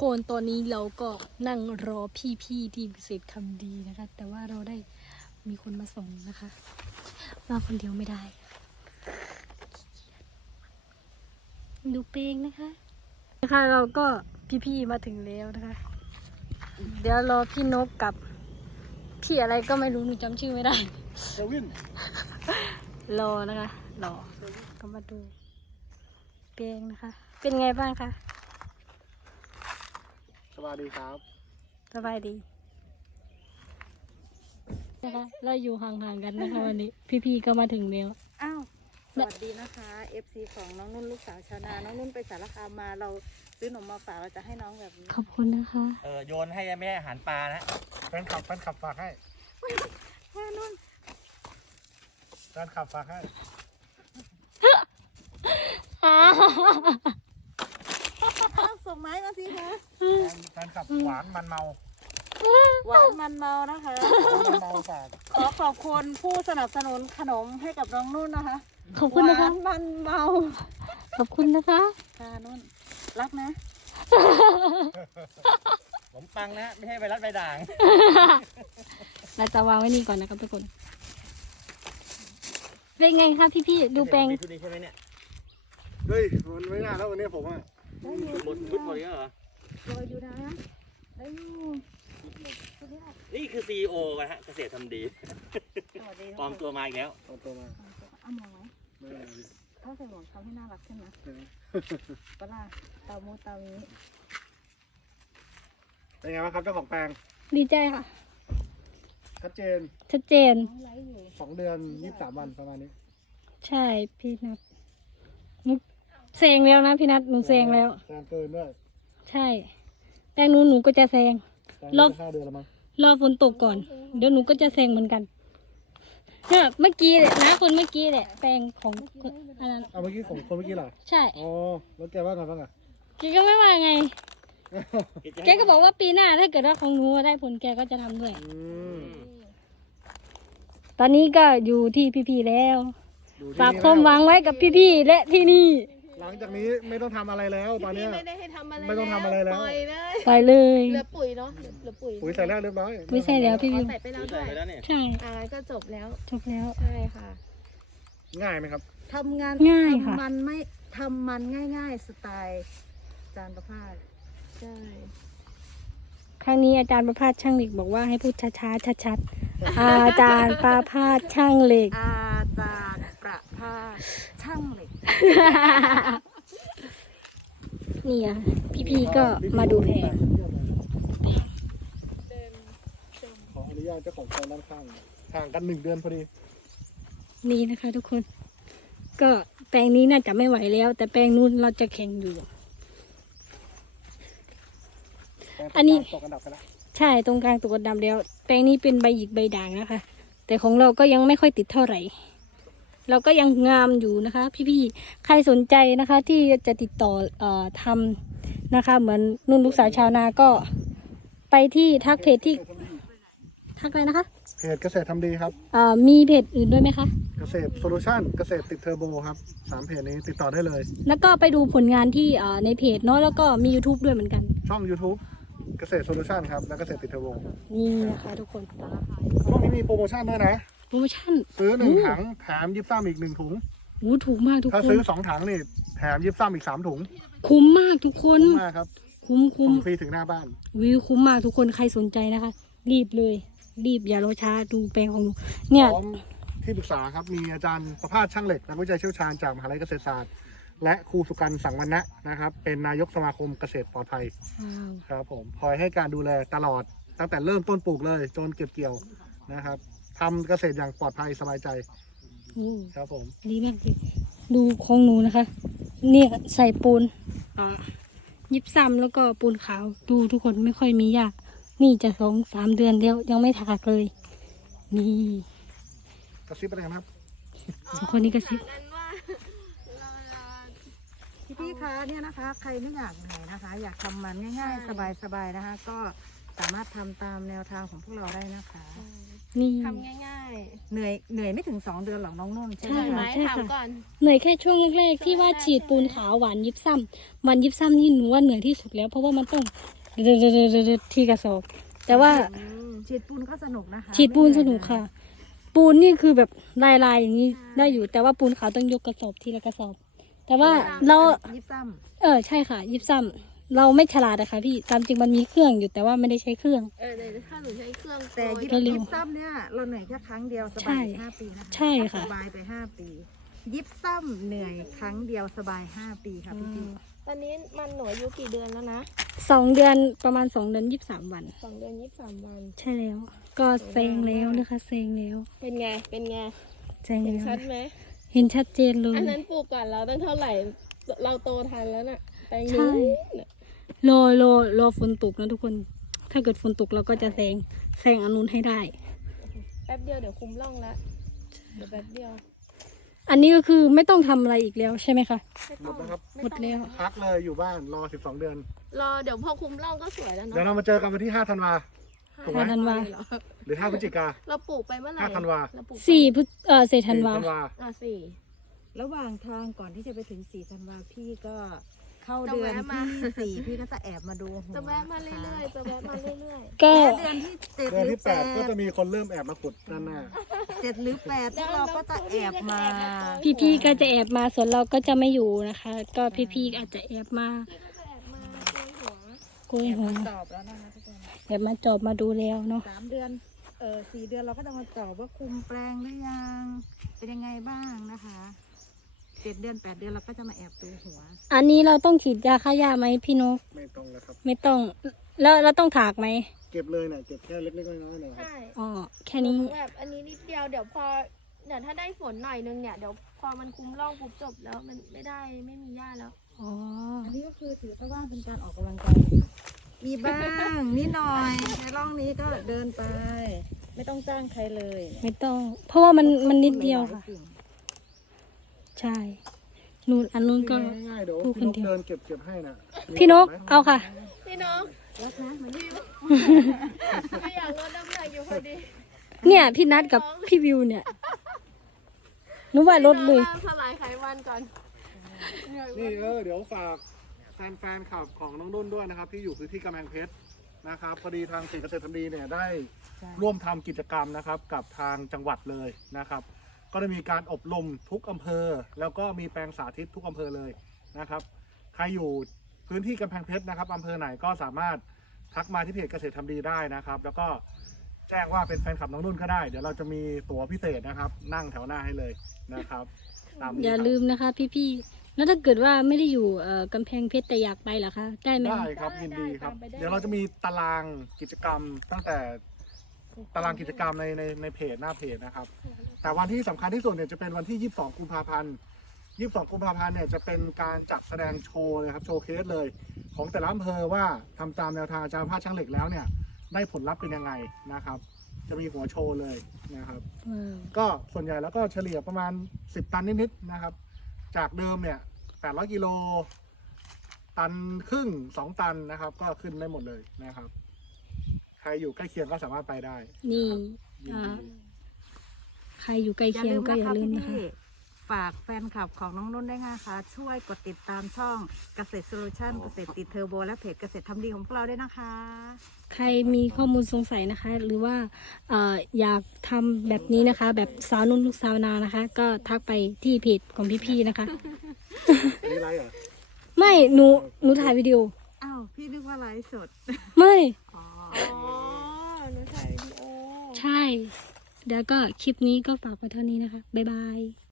คนตอนนี้เราก็นั่งรอพี่ๆทีมเกษตรคำดีนะคะ แต่ว่าเราได้มีคนมาส่งนะคะมาคนเดียวไม่ได้ ดูเพลงนะคะเราก็พี่ๆมาถึงแล้วนะคะ เดี๋ยวรอพี่นกกับพี่อะไรก็ไม่รู้หนูจำชื่อไม่ได้เซวินรอนะคะรอก็มาดูเพลงนะคะ เป็นไงบ้างคะสวัสดีครับสบายดีนะคะเราอยู่ห่างๆกันนะคะวันนี้พี่ๆก็มาถึงแล้วอ้าวสวัสดีนะคะ FC ของน้องนุ่นลูกสาวชาวนา น้องนุ่นไปสารคามมาเราซื้อหนมมาฝากเราจะให้น้องแบบนี้ขอบคุณนะคะโยนให้ไม่ให้อาหารปลานะแฟนคลับฝากให้ว่านุ่นแฟนคลับฝากให้อ้าวส่งไม้มาสิคะแฟนคลับหวานมันเมาหวานมันเมานะคะมันเมาฝากขอขอบคุณผู้สนับสนุนขนมให้กับน้องนุ่นนะคะขอบคุณนะคะหวานมันเมาขอบคุณนะคะค่ะนุ่นรักนะผมปังนะ ไม่ใช่ใบรัดใบด่างเราจะวางไว้นี่ก่อนนะครับทุกคนเป็นไงคะพี่ๆดูแปลงมีชุดนี้ใช่ไหมเนี่ยเฮ้ยมันไม่น่าแล้ววันนี้ผมอ่ะได้อยู่ชุดหมดแล้วเหรอรออยู่นะได้อยู่นี่คือ CEO กันฮะเกษตรทำดีสวัสดีปลอมตัวมาอีกแล้วเอาตัวมาเอาหมวกไหมไม่เป็นไรถ้าใส่หมวกทำให้น่ารักขึ้นนะเออปะล่ะเตามูเตานี้เป็นไงบ้างครับเจ้าของแปลงดีใจค่ะชัดเจนชัดเจนน้องไลฟ์อยู่ 2 เดือน 23 วันประมาณนี้ใช่พี่นัทหนูแซงแล้วนะพี่นัทหนูแซงแล้วแซงเกินด้วยใช่แปลงหนูก็จะแซงแซงรอบไป5 เดือนแล้วมั้งรอฝนตกก่อน เดี๋ยวหนูก็จะแซงเหมือนกันเนี่ยเมื่อกี้เนี่ยนะคนเมื่อกี้แหละแปลงของอันนั้นเอาเมื่อกี้ของคนเมื่อกี้เหรอใช่อ๋อแล้วแกว่าไงบ้างอ่ะแกก็ไม่ว่าไง แกก็บอกว่าปีหน้าถ้าเกิดว่าของหนูได้ผลแกก็จะทำด้วยอืมตอนนี้ก็อยู่ที่พี่ๆแล้วดูที่ฝากนี่ความหวังไว้กับพี่ๆและที่นี่หลังจากนี้ไม่ต้องทำอะไรแล้วตอนเนี้ยไม่ได้ให้ทำอะไรไม่ต้องทำอะไรแล้วปล่อยเลยไปเลยเหลือปุ๋ยเนาะเหลือปุ๋ยปุ๋ยใส่แล้วเรียบร้อยไม่ใช่แล้วพี่อ๋อวิวใส่ไปแล้วใส่ด้วยไปแล้วเนี่ยใช่ก็จบแล้วจบแล้วใช่ค่ะง่ายไหมครับทำงานง่ายค่ะทำมันไม่ทำมันง่าย ๆ สไตล์จานประพาสใช่ครั้งนี้อาจารย์ประภาสช่างเหล็กบอกว่าให้พูดช้าๆชัดๆอาจารย์ประภาสช่างเหล็กอาจารย์ประพาสช่างเหล็กเนี่ยพี่ๆก็มาดูแผนขออนุญาตเจ้าของแปลงด้านข้างห่างกัน1 เดือนพอดีนี่นะคะทุกคน ก็แปลงนี้น่าจะไม่ไหวแล้ว แต่แปลงนู้นเราจะแข่งอยู่ อันนี้ตกอันดับไปแล้วใช่ตรงกลางตุกดำแล้ว แปลงนี้เป็นใบหยิกใบด่างนะคะ แต่ของเราก็ยังไม่ค่อยติดเท่าไหร่ เราก็ยังงามอยู่นะคะ พี่ๆใครสนใจนะคะ ที่จะติดต่อทำนะคะ เหมือนนุ่นลูกสาวชาวนาก็ไปที่ทักเพจที่ทักอะไรนะคะเพจเกษตรทำดีครับมีเพจอื่นด้วยไหมคะเกษตรโซลูชันเกษตรติดเทอร์โบครับ3 เพจนี้ติดต่อได้เลยแล้วก็ไปดูผลงานที่ในเพจเนาะแล้วก็มี YouTube ด้วยเหมือนกันช่อง YouTube เกษตรโซลูชันครับและเกษตรติดเทอร์โบนี่นะคะทุกคนช่วงนี้มีโปรโมชั่นด้วยนะโปรโมชั่นซื้อ1 ถังแถมยิบซ้ำอีก1 ถุงโอ้ถูกมากทุกถ้าคนซื้อ2 ถังนี่แถมยิบซ้ำอีก3 ถุงคุ้มมากทุกคนคุ้มมากครับคุ้มส่งฟรีถึงหน้าบ้านวิวคุ้มมากทุกคนใครสนใจนะคะ รีบเลย รีบอย่ารอช้าดูแปลงของหนูเนี่ยพร้อมที่ปรึกษาครับมีอาจารย์ประภาสช่างเหล็กนักวิจัยเชี่ยวชาญจากมหาวิทยาลัยเกษตรศาสตร์ และครูสุกันต์สังวรรณะนะครับเป็นนายกสมาคมเกษตรปลอดภัยว้าวครับผมคอยให้การดูแลตลอดตั้งแต่เริ่มต้นปลูกเลยจนเก็บเกี่ยวนะครับทำเกษตรอย่างปลอดภัยสบายใจโอ้ครับผมดีมากเลยดูของหนูนะคะ เนี่ยใส่ปูนยิบซ้ำแล้วก็ปูนขาวดูทุกคนไม่ค่อยมียากนี่จะ2-3 เดือนแล้วยังไม่ถากเลย นี่กระซิบอะไรกันครับสองคนนี้กระซิบพี่ๆคะเนี่ยนะคะ ใครไม่อยากเหนื่อยนะคะ อยากทำมันง่ายๆ สบายๆนะคะ ก็สามารถทำตามแนวทางของพวกเราได้นะคะนี่ทำง่ายเหนื่อยไม่ถึง2 เดือนหรอกน้องนุ่นใช่ๆไหมใช่ไหมคะใช่ถามค่ะก่อนเหนื่อยแค่ช่วงแรกๆที่ว่าฉีดปูนขาวหวานยิบซ้ำหวานยิบซ้ำนี่หนูว่าเหนื่อยที่สุดแล้ว เพราะว่ามันต้องที่กระสอบ แต่ว่าฉีดปูนก็สนุกนะคะฉีดปูนสนุกค่ะ ปูนนี่คือแบบลายๆอย่างนี้ได้อยู่ แต่ว่าปูนขาวต้องยกกระสอบทีละกระสอบ แต่ว่าเรายิบซ้ใช่ค่ะ ยิบซ้ำเราไม่ฉลาดอะค่ะพี่ตามจริงมันมีเครื่องอยู่แต่ว่าไม่ได้ใช้เครื่องแต่ถ้าหนูใช้เครื่องำแต่ยิบก็เร็วยิบซ้ำเนี่ยเราเหนื่อยแค่ครั้งเดียวสใช่บาย5 ปีนะคะใช่ค่ะสบายไป5 ปี ยิบซ้ำเหนื่อยครั้งเดียวสบาย5 ปีค่ะพี่ตอนนี้มันหนูอายุกี่เดือนแล้วนะ 2 เดือนประมาณ2 เดือน 23 วัน 2 เดือน 23 วันใช่แล้ว ก็เซงแล้วนะคะเซงแล้วเป็นไง เป็นไงเซงเห็นแล้วชัดไหมเห็นชัดเจนเลยอันนั้นปลูกก่อนเราตั้งเท่าไหร่ เราโตทันแล้วน่ะ แต่ใช่นู้นรอฝนตกนะทุกคน ถ้าเกิดฝนตกเราก็จะแซงอันนู้นให้ได้แป๊บเดียวเดี๋ยวคุมร่องละเดี๋ยวแป๊บเดียวอันนี้ก็คือไม่ต้องทำอะไรอีกแล้วใช่ไหมคะไม่ ต้องหมดแล้วครับหมดแล้วพักเลยอยู่บ้านรอ12 เดือนรอเดี๋ยวพอคุมร่องก็สวยแล้วเนาะเดี๋ยวเรามาเจอกันวันที่5 ธันวา ถูกไหม 5 ธันวาเหรอหรือ5 พฤศจิกาเราปลูกไปเมื่อไหร่ 5 ธันวาเราปลูกไปเศษธันวาสี่ระหว่างทางก่อนที่จะไปถึง4 ธันวาพี่ก็เข้าเดือนที่4พี่ก็จะแอบมาดูหัวจะแวะมาเรื่อยๆ จะแวะมาเรื่อยก็และเดือนที่7 เดือนหรือที่ 8 ก็จะ 8 มีคนเริ่มแอบมาขุดด้านหน้า 7 หรือ 8พวกเราก็จะแอบมาพี่ๆก็จะแอบมาส่วนเราก็จะไม่อยู่นะคะ ก็พี่ๆอาจจะแอบมาๆ พี่ก็จะแอบมาดูหัวกุยหัวจอบแล้วนะคะทุกคนแอบมาจอบมาดูแล้วเนาะ 3 เดือน4 เดือนเราก็จะมาจอบว่าคุมแปลงหรือยังเป็นยังไงบ้างนะคะ7 เดือน 8 เดือนเราก็จะมาแอบดูหัวอันนี้เราต้องฉีดยาฆ่าหญ้าไหมพี่นกไม่ต้องแล้วครับไม่ต้อง แล้วเราต้องถากไหมเก็บเลยเนี่ยเก็บแค่เล็กๆน้อยๆเนี่ยครับใช่อ๋อแค่นี้แบบอันนี้นิดเดียวเดี๋ยวพอเดี๋ยวถ้าได้ฝนหน่อยนึงเนี่ยเดี๋ยวพอมันคุมร่องปุ๊บจบแล้วมันไม่มีหญ้าแล้วอ๋ออันนี้ก็คือถือซะว่าเป็นการออกกำลังกายค่ะมีบ้างนิดหน่อยในร่องนี้ก็เดินไป ไม่ต้องจ้างใครเลยไม่ต้อง เพราะว่ามันนิดเดียวค่ะ ใช่นู่นอันนู้นก็ง่ายๆเดี๋ยวพูดพี่คนนกเดียวเดินเก็บให้น่ะมีพี่นกไหมเอาค่ะพี่น้องรักนะเหมือนที่ไม่อยากลดน้ำหนักอยู่พอดีเนี่ยพี่นัดกับพี่วิวเนี่ยหนูว่ารถเลยพี่น้องสลายไขมันก่อนนี่เดี๋ยวฝากแฟนๆขับของน้องนุ่นด้วยนะครับที่อยู่พื้นที่กำแพงเพชรนะครับพอดีทางเกษตรทำดีเนี่ยได้ร่วมทำกิจกรรมนะครับกับทางจังหวัดเลยนะครับ ก็ได้มีการอบรมทุกอำเภอ แล้วก็มีแปลงสาธิตทุกอำเภอเลยนะครับใครอยู่พื้นที่กำแพงเพชรนะครับอำเภอไหนก็สามารถทักมาที่เพจเกษตรทำดีได้นะครับ แล้วก็แจ้งว่าเป็นแฟนคลับน้องนุ่นก็ได้เดี๋ยวเราจะมีตั๋วพิเศษนะครับ นั่งแถวหน้าให้เลยนะครับตามนี้อย่าครับลืมนะคะพี่ๆแล้วถ้าเกิดว่าไม่ได้อยู่กำแพงเพชรแต่อยากไปเหรอคะ ได้ไหมได้ครับยินดีครับ เดี๋ยวเราจะมีตารางกิจกรรมตั้งแต่ตารางกิจกรรมในเพจหน้าเพจนะครับ แต่วันที่สำคัญที่สุดเนี่ยจะเป็นวันที่ 22 กุมภาพันธ์ 22 กุมภาพันธ์เนี่ยจะเป็นการจัดแสดงโชว์เลยครับโชว์เคสเลย ของแต่ละอำเภอว่าทำตามแนวทางอาจารย์ภาคช่างเหล็กแล้วเนี่ยได้ผลลัพธ์เป็นยังไงนะครับ จะมีหัวโชว์เลยนะครับ ก็ส่วนใหญ่แล้วก็เฉลี่ยประมาณ10 ตันนิดๆนะครับ จากเดิมเนี่ย800 กิโล ตันครึ่ง2 ตันนะครับ ก็ขึ้นได้หมดเลยนะครับ ใครอยู่ใกล้เคียงก็สามารถไปได้นี่ยินอ่าดีใครอยู่ใกล้เคียงก็อย่าลืมนะคะพี่ฝากแฟนคลับของน้องนุ่นได้นะคะ ช่วยกดติดตามช่องเกษตรโซลูชันเกษตรติดเทอร์โบและเพจเกษตรทำดีของพวกเราด้วยนะคะใครมีข้อมูลสงสัยนะคะ หรือว่าอยากทำแบบนี้นะคะ แบบสาวนุ่นลูกสาวนานะคะ ก็ทักไปที่เพจของพี่ๆนะคะอันนี้ไรเหรอไม่หนูถ่ายวิดีโออ้าวพี่นึกว่าไลฟ์สดไม่อ๋ออ๋อหนูถ่ายวิดีโอใช่ แล้วก็คลิปนี้ก็ฝากไว้เท่านี้นะคะ บ๊ายบาย